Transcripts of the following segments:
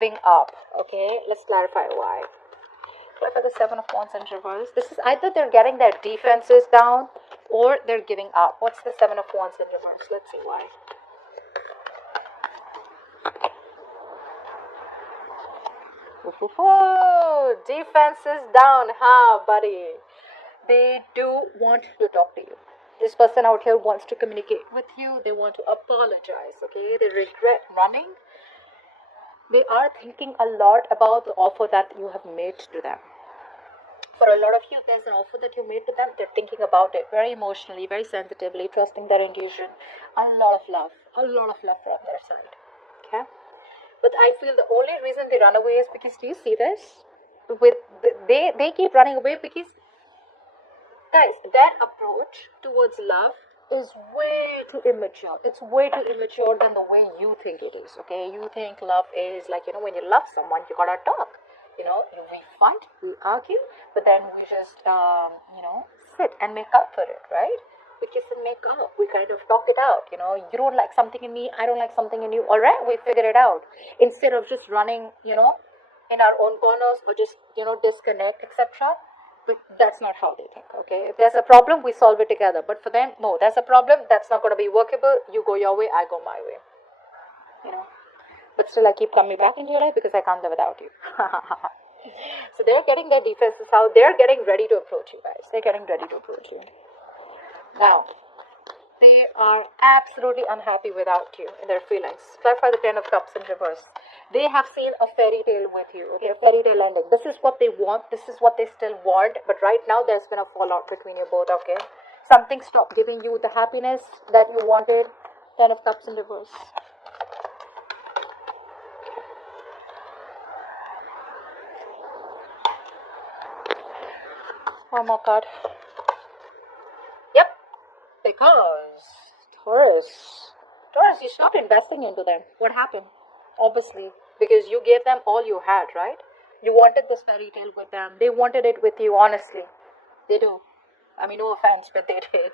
giving up. Okay, let's clarify why. Clarify the Seven of Wands in reverse. This is either they're getting their defenses down or they're giving up. What's the Seven of Wands in reverse? Let's see why. Whoa, defenses down, huh, buddy? They do want to talk to you. This person out here wants to communicate with you. They want to apologize, okay? They regret running. They are thinking a lot about the offer that you have made to them. For a lot of you, there's an offer that you made to them. They're thinking about it very emotionally, very sensitively, trusting their intuition. A lot of love from their side. Okay? But I feel the only reason they run away is because, do you see this? They keep running away because, guys, their approach towards love is way too immature. It's way too immature than the way you think it is. Okay, you think love is like, when you love someone, you gotta talk. We fight, we argue, but then we just sit and make up for it, right? We kiss and make up. We kind of talk it out. You don't like something in me, I don't like something in you. All right, we figure it out instead of just running, in our own corners or just disconnect, etc. But that's not how they think. Okay, if there's a problem, we solve it together. But for them, no, there's a problem. That's not going to be workable. You go your way, I go my way. You know. But still, I keep coming back into your life because I can't live without you. So they're getting their defenses out. They're getting ready to approach you guys. They're getting ready to approach you. Now, they are absolutely unhappy without you in their feelings. Clarify the Ten of Cups in reverse. They have seen a fairy tale with you, okay, a fairy tale ending. This is what they want. This is what they still want. But right now, there's been a fallout between you both, okay? Something stopped giving you the happiness that you wanted. Ten of Cups in reverse. One more card. Yep. Because Taurus. Taurus, you stopped investing into them. What happened? Obviously, because you gave them all you had, right? You wanted this fairy tale with them. They wanted it with you, honestly. They do. I mean, no offense, but they did.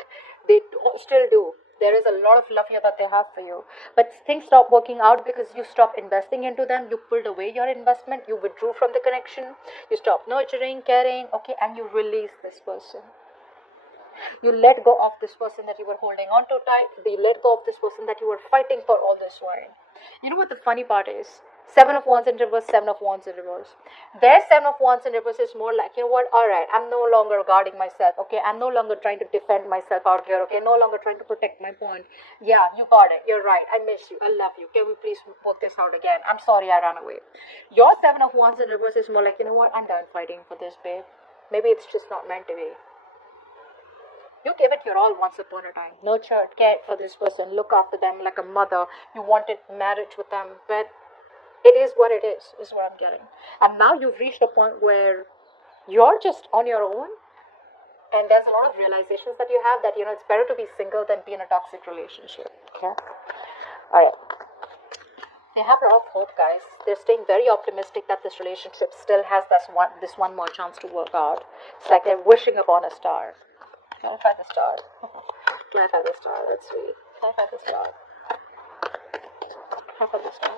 They still do. There is a lot of love here that they have for you. But things stopped working out because you stopped investing into them. You pulled away your investment. You withdrew from the connection. You stopped nurturing, caring, okay, and you released this person. You let go of this person that you were holding on to tight. They let go of this person that you were fighting for all this while. You know what the funny part is? Seven of Wands in reverse, Seven of Wands in reverse. Their Seven of Wands in reverse is more like, alright, I'm no longer guarding myself, okay? I'm no longer trying to defend myself out here, okay? No longer trying to protect my point. Yeah, you got it. You're right. I miss you. I love you. Can we please work this out again? I'm sorry I ran away. Your Seven of Wands in reverse is more like, I'm done fighting for this, babe. Maybe it's just not meant to be. You gave it your all once upon a time. Nurtured, cared for this person, look after them like a mother. You wanted marriage with them, but it is what it is what I'm getting. And now you've reached a point where you're just on your own, and there's a lot of realizations that you have that, it's better to be single than be in a toxic relationship. Okay? Alright. They have a lot of hope, guys. They're staying very optimistic that this relationship still has this one more chance to work out. It's like they're wishing upon a star. Clarify the star. Clarify the star. That's sweet. Clarify the star. Clarify the star.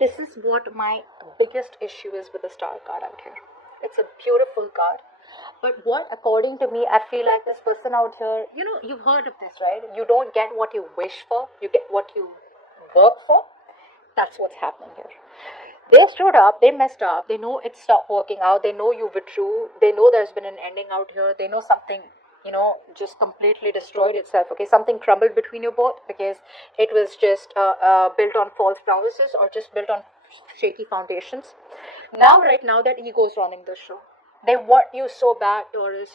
This is what my biggest issue is with the star card out here. It's a beautiful card. But what, according to me, I feel like this person out here, you've heard of this, right? You don't get what you wish for, you get what you work for. That's what's happening here. They stood up, they messed up, they know it stopped working out, they know you withdrew, they know there's been an ending out here, they know something, just completely destroyed itself, okay? Something crumbled between you both because it was just built on false promises or just built on shaky foundations. Now, right now, that ego is running the show. They want you so bad, Taurus,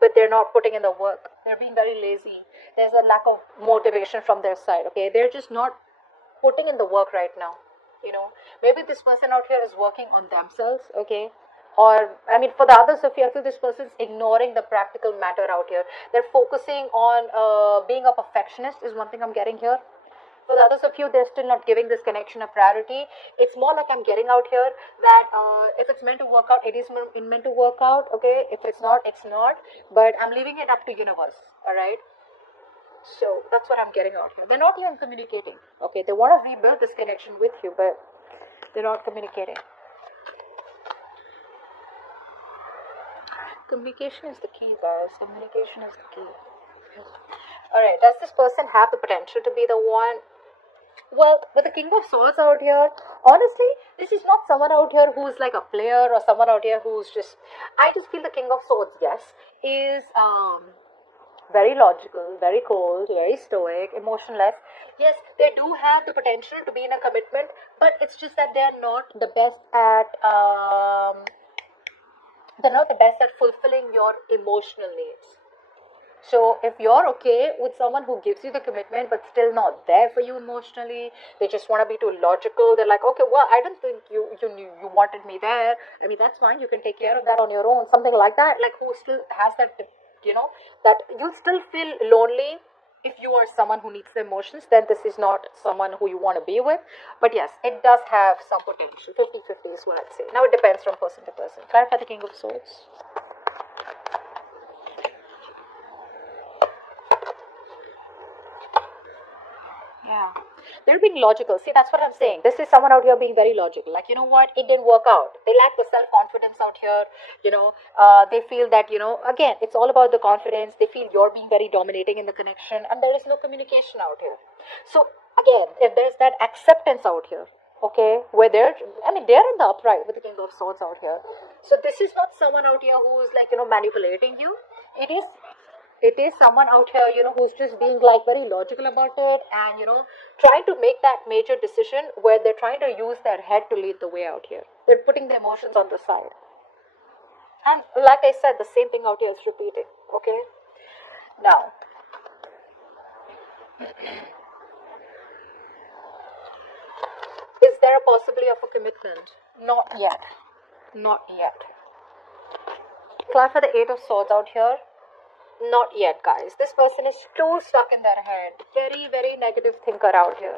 but they're not putting in the work. They're being very lazy. There's a lack of motivation from their side, okay? They're just not putting in the work right now. Maybe this person out here is working on themselves, okay? Or, I mean, for the others of you, I feel this person's ignoring the practical matter out here. They're focusing on being a perfectionist is one thing I'm getting here. For the others of you, they're still not giving this connection a priority. It's more like I'm getting out here that if it's meant to work out, it is meant to work out. Okay, if it's not, it's not. But I'm leaving it up to universe. All right. So that's what I'm getting out here. They're not even communicating. Okay, they want to rebuild this connection with you, but they're not communicating. Communication is the key, guys. Communication is the key. Alright, does this person have the potential to be the one? Well, with the King of Swords out here, honestly, this is not someone out here who's like a player or someone out here who's just. I just feel the King of Swords, yes, is very logical, very cold, very stoic, emotionless. Yes, they do have the potential to be in a commitment, but it's just that they're not the best at fulfilling your emotional needs. So if you're okay with someone who gives you the commitment but still not there for you emotionally, they just want to be too logical. They're like, okay, well, I don't think you knew you wanted me there. I mean, that's fine. You can take care of that on your own. Something like that. Like who still has that, that you'll still feel lonely. If you are someone who needs the emotions, then this is not someone who you want to be with. But yes, it does have some potential. 50-50 is what I'd say. Now it depends from person to person. Clarify the King of Swords. Yeah. They're being logical. See, that's what I'm saying. This is someone out here being very logical. Like, you know what? It didn't work out. They lack the self confidence out here. They feel that, again, it's all about the confidence. They feel you're being very dominating in the connection, and there is no communication out here. So, again, if there's that acceptance out here, okay, where they're in the upright with the King of Swords out here. So, this is not someone out here who's like, manipulating you. It is someone out here, who's just being like very logical about it and, trying to make that major decision where they're trying to use their head to lead the way out here. They're putting the emotions on the side. And like I said, the same thing out here is repeating. Okay? Now, is there a possibility of a commitment? Not yet. Not yet. Clarify the Eight of Swords out here. Not yet, guys. This person is too stuck in their head. Very, very negative thinker out here.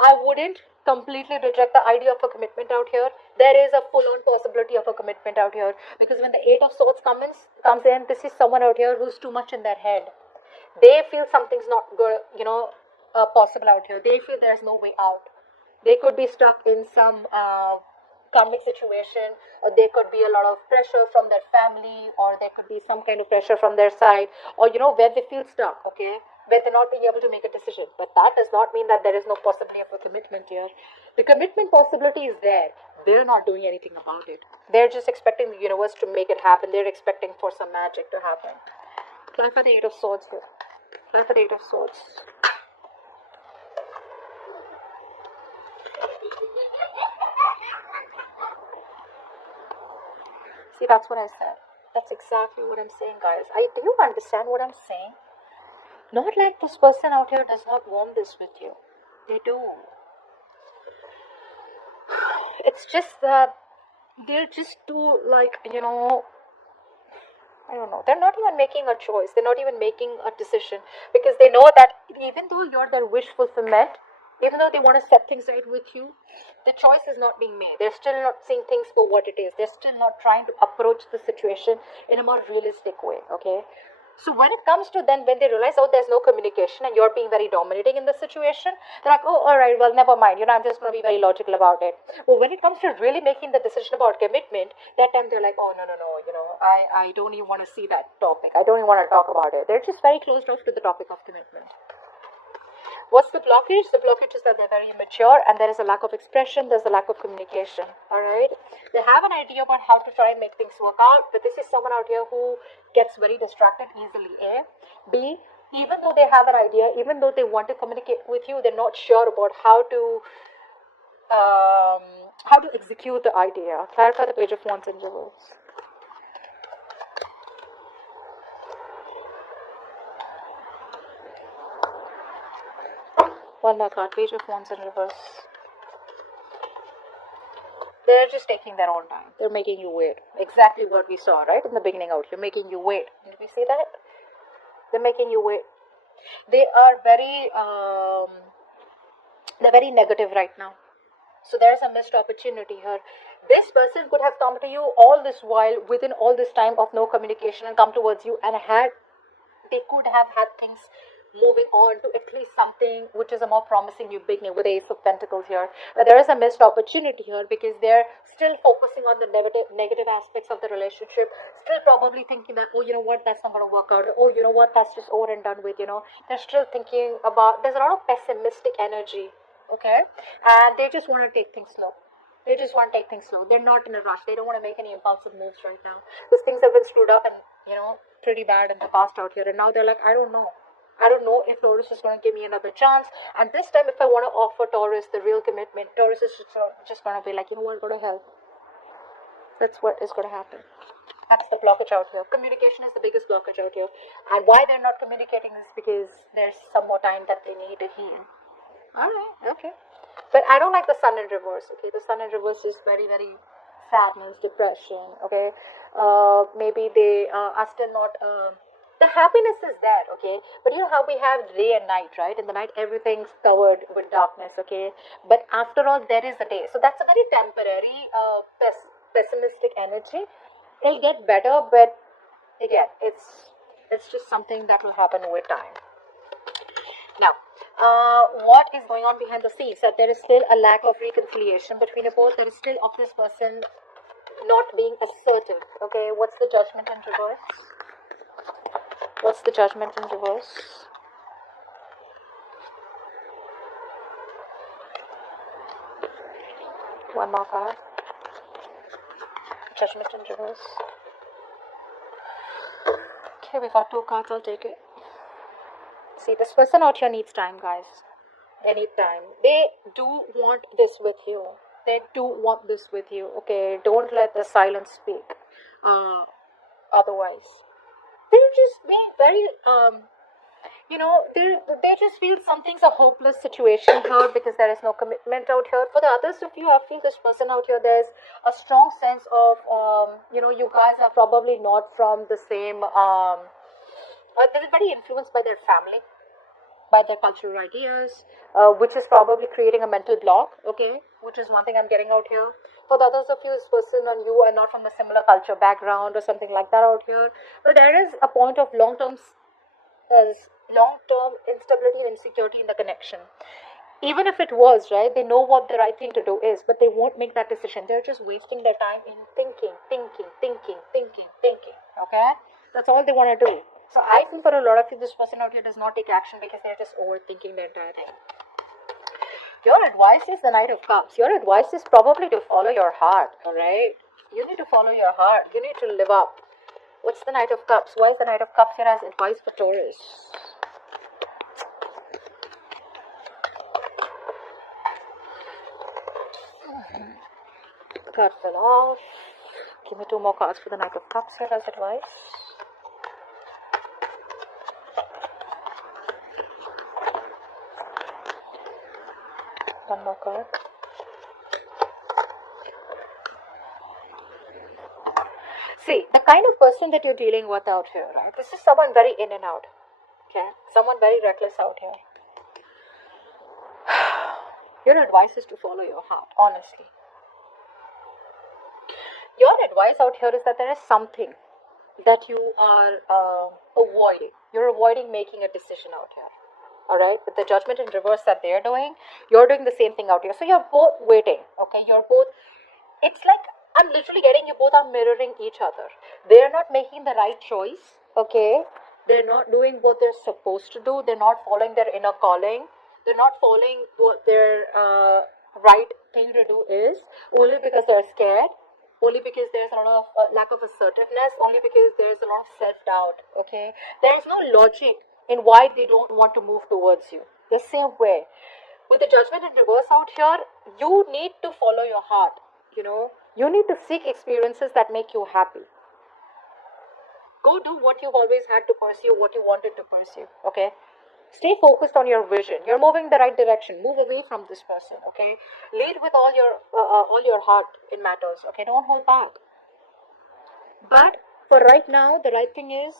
I wouldn't completely reject the idea of a commitment out here. There is a full-on possibility of a commitment out here because when the Eight of Swords comes in, this is someone out here who's too much in their head. They feel something's not good, possible out here. They feel there's no way out. They could be stuck in some karmic situation, or there could be a lot of pressure from their family, or there could be some kind of pressure from their side, or where they feel stuck, okay, where they're not being able to make a decision. But that does not mean that there is no possibility of a commitment here. The commitment possibility is there. They're not doing anything about it. They're just expecting the universe to make it happen. They're expecting for some magic to happen. Clarify the Eight of Swords here. Clarify the Eight of Swords. See, that's what I said. That's exactly what I'm saying, guys. Do you understand what I'm saying? Not like this person out here does not want this with you. They do. It's just that they're just too, like, I don't know. They're not even making a choice. They're not even making a decision because they know that even though you're their wish fulfillment, even though they want to set things right with you, the choice is not being made. They're still not seeing things for what it is. They're still not trying to approach the situation in a more realistic way, okay? So when it comes to then when they realize, oh, there's no communication and you're being very dominating in the situation, they're like, oh, all right, well, never mind. I'm just going to be very logical about it. But when it comes to really making the decision about commitment, that time they're like, oh, no, I don't even want to see that topic. I don't even want to talk about it. They're just very closed off to the topic of commitment. What's the blockage? The blockage is that they're very immature and there is a lack of expression, there's a lack of communication. Alright? They have an idea about how to try and make things work out, but this is someone out here who gets very distracted easily. A. B. Even though they have an idea, even though they want to communicate with you, they're not sure about how to execute the idea. Clarify the Page of Wands in reverse. One more card, Page of Wands in reverse. They're just taking their own time. They're making you wait. Exactly what we saw, right? In the beginning out here, making you wait. Did we see that? They're making you wait. They are very, They're very negative right now. So there's a missed opportunity here. This person could have come to you all this while, within all this time of no communication, and come towards you and they could have had things moving on to at least something which is a more promising new beginning with the Ace of Pentacles here. But there is a missed opportunity here because they're still focusing on the negative aspects of the relationship, still probably thinking that, oh, you know what, that's not going to work out. Oh, you know what, that's just over and done with, They're still thinking about, there's a lot of pessimistic energy, okay? And they just want to take things slow. They just want to take things slow. They're not in a rush. They don't want to make any impulsive moves right now. Because things have been screwed up and, pretty bad in the past out here. And now they're like, I don't know. I don't know if Taurus is going to give me another chance. And this time, if I want to offer Taurus the real commitment, Taurus is just going to be like, you know what, go to hell. That's what is going to happen. That's the blockage out here. Communication is the biggest blockage out here. And why they're not communicating is because there's some more time that they need to heal. Alright, okay. But I don't like the sun in reverse, okay? The sun in reverse is very, very sadness, depression, okay? Maybe they are still not... the happiness is there, okay? But you know how we have day and night, right? In the night, everything's covered with darkness, okay? But after all, there is a day. So that's a very temporary, pessimistic energy. It'll get better, but again, it's just something that will happen with time. Now, what is going on behind the scenes? That there is still a lack of reconciliation between you both. There is still of this person not being assertive. Okay, what's the Judgment in reverse? What's the Judgment in reverse? One more card. Judgment in reverse. Okay, we got 2 cards. I'll take it. See, this person out here needs time, guys. They need time. They do want this with you. They do want this with you. Okay, don't let the silence speak. Otherwise, they're just being very, they just feel something's a hopeless situation here because there is no commitment out here. For the others of you, I feel this person out here, there's a strong sense of, you guys are probably not from the same, they're very influenced by their family, by their cultural ideas, which is probably creating a mental block, okay, which is one thing I'm getting out here. For the others of you, this person and you are not from a similar culture background or something like that out here, but there is a point of long-term instability and insecurity in the connection. Even if it was, right, they know what the right thing to do is, but they won't make that decision. They're just wasting their time in thinking, okay? That's all they want to do. So I think for a lot of you, this person out here does not take action because they're just overthinking the entire thing. Your advice is the Knight of Cups. Your advice is probably to follow your heart, alright? You need to follow your heart. You need to live up. What's the Knight of Cups? Why is the Knight of Cups here as advice for Taurus? Card fell off. Give me 2 more cards for the Knight of Cups here as advice. One more card. See, the kind of person that you're dealing with out here, right? This is someone very in and out. Okay? Someone very reckless out here. Your advice is to follow your heart, honestly. Your advice out here is that there is something that you are avoiding. You're avoiding making a decision out here. Alright, with the Judgment in reverse that they're doing, you're doing the same thing out here. So you're both waiting, okay? It's like, I'm literally getting you both are mirroring each other. They're not making the right choice, okay? They're not doing what they're supposed to do. They're not following their inner calling. They're not following what their right thing to do is, only because they're scared, only because there's a lot of lack of assertiveness, only because there's a lot of self-doubt, okay? There is no logic in why they don't want to move towards you. The same way. With the Judgment in reverse out here, you need to follow your heart, You need to seek experiences that make you happy. Go do what you've always had to pursue, what you wanted to pursue, okay? Stay focused on your vision. You're moving the right direction. Move away from this person, okay? Lead with all your heart in matters, okay? Don't hold back. But for right now, the right thing is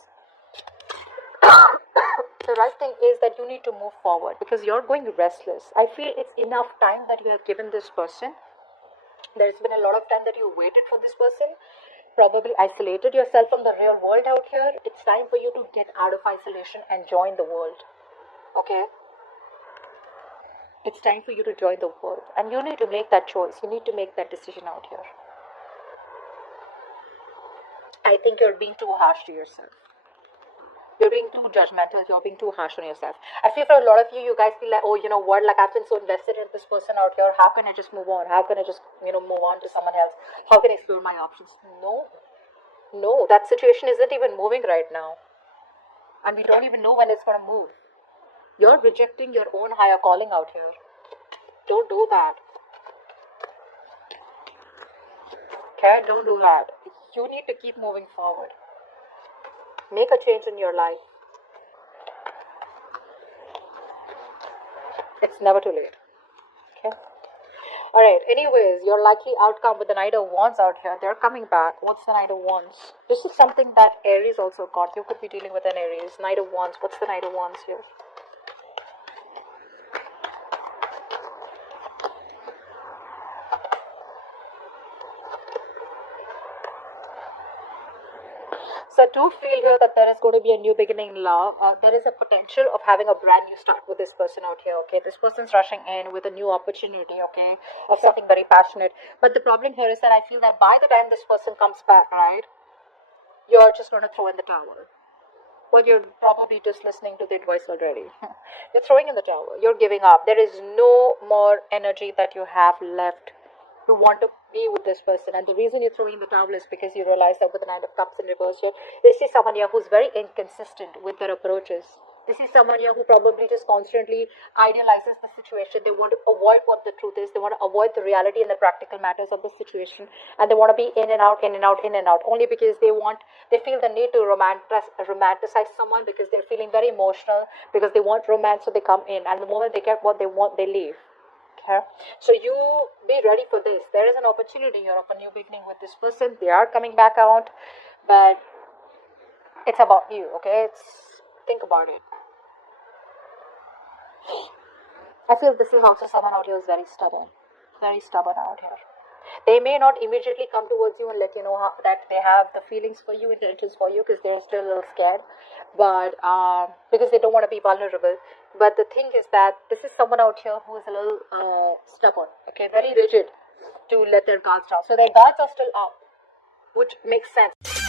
The right thing is that you need to move forward because you're going restless. I feel it's enough time that you have given this person. There's been a lot of time that you waited for this person, probably isolated yourself from the real world out here. It's time for you to get out of isolation and join the world. Okay? It's time for you to join the world. And you need to make that choice. You need to make that decision out here. I think you're being too harsh to yourself. You're being too judgmental. You're being too harsh on yourself. I feel for a lot of you, you guys feel like, oh, you know what? Like I've been so invested in this person out here. How can I just move on? How can I just, move on to someone else? How can I explore my options? No, no, that situation isn't even moving right now. And we don't even know when it's going to move. You're rejecting your own higher calling out here. Don't do that. Okay? Don't do that. You need to keep moving forward. Make a change in your life. It's never too late. Okay? Alright, anyways, your likely outcome with the Knight of Wands out here, they're coming back. What's the Knight of Wands? This is something that Aries also got. You could be dealing with an Aries. Knight of Wands. What's the Knight of Wands here? So I do feel here that there is going to be a new beginning in love. There is a potential of having a brand new start with this person out here. Okay, this person's rushing in with a new opportunity. Okay, of something very passionate. But the problem here is that I feel that by the time this person comes back, right, you're just going to throw in the towel. Well, you're probably just listening to the advice already. You're throwing in the towel. You're giving up. There is no more energy that you have left to want to be with this person. And the reason you're throwing in the towel is because you realize that with the Nine of Cups in reverse here, this is someone here who's very inconsistent with their approaches. This is someone here who probably just constantly idealizes the situation. They want to avoid what the truth is. They want to avoid the reality and the practical matters of the situation. And they want to be in and out, in and out, in and out. Only because they feel the need to romanticize someone because they're feeling very emotional, because they want romance, so they come in. And the moment they get what they want, they leave. Okay. So you be ready for this. There is an opportunity here of a new beginning with this person. They are coming back out, but it's about you. Okay. Think about it. I feel this is also someone out here who's very stubborn out here. They may not immediately come towards you and let you know that they have the feelings for you, intentions for you, because they're still a little scared, but because they don't want to be vulnerable. But the thing is that this is someone out here who is a little stubborn, okay, very rigid to let their guards down. So their guards are still up, which makes sense.